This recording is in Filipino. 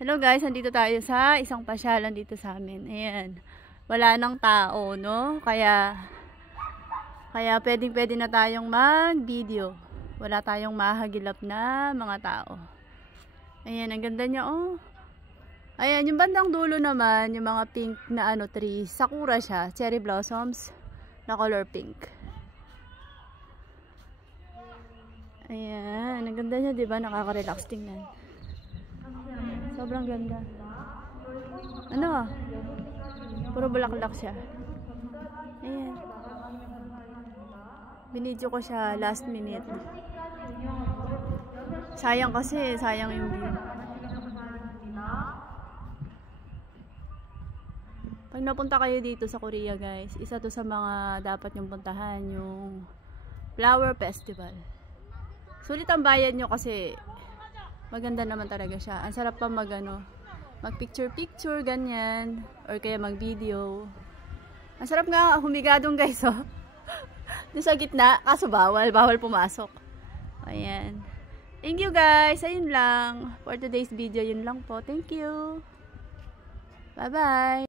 Hello guys, nandito tayo sa isang pasyalan dito sa amin. Ayan. Wala nang tao, no? Kaya pwede na tayong mag-video. Wala tayong mahagilap na mga tao. Ayan, ang ganda niya, oh. Ayan, yung bandang dulo naman, yung mga pink na trees. Sakura siya, cherry blossoms na color pink. Ayan, ang ganda niya, 'di ba? Nakaka-relax tingnan. Sobrang ganda. Puro bulaklak siya. Ayan. Binidyo ko siya last minute. Sayang kasi, sayang yung view. Pag napunta kayo dito sa Korea guys, isa to sa mga dapat nyong puntahan, yung Flower Festival. Sulit ang bayad nyo kasi maganda naman talaga siya. Ang sarap pa mag picture ganyan, or kaya mag video. Ang sarap nga humigadong guys, oh. Doon sa gitna, kaso bawal pumasok. Ayan. Thank you guys. Ayun lang for today's video, yun lang po. Thank you. Bye bye.